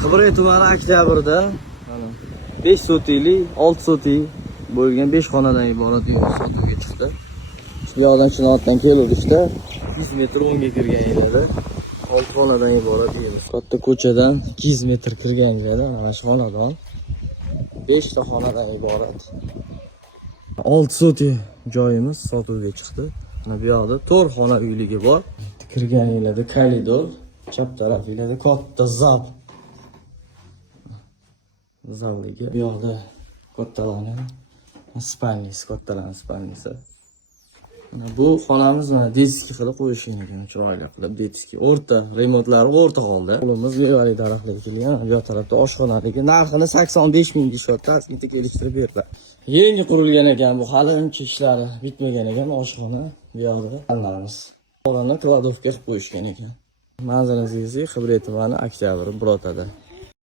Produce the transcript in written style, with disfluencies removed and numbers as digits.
Qibray tumani Oktyabrda 5 sotiklik, 6 sotik bo'lgan 5 xonadan iborat uy sotuvga chiqdi. Bu yoqdan Chinoatdan keluvdi-da 100 metr o'ngga kirgan edi. 6 xonadan iborat uyimiz. Katta ko'chadan 200 metr kirgan edi. Mana shu xonadon 5 ta xonadan iborat. 6 sotik joyimiz sotuvga chiqdi. Mana bu yoqda 4 xona uyligi bor. Kirgan yerlarda koridor, chap tarafingizda katta zal. Zalligi. Bu yoqda kattalarni spalnisi, kattalarning spalnisi. Bu xonamiz mana diski qilib qo'yishgan ekan, chiroyli qilib diski. O'rta remontlari o'rta holda. Qo'limiz mevali daraxtlar kelgan. Bu tarafda oshxonaligi narxini 85 ming deyapti, tasdiqda kelishtirib berdilar. Yangi qurilgan ekan bu, hali uncha ishlari bitmagan ekan oshxona. Bu yoqda allarimiz. O'rnini kladovka qilib qo'yishgan ekan. Manzirangizni Qibray tumani Oktyabr Brotada.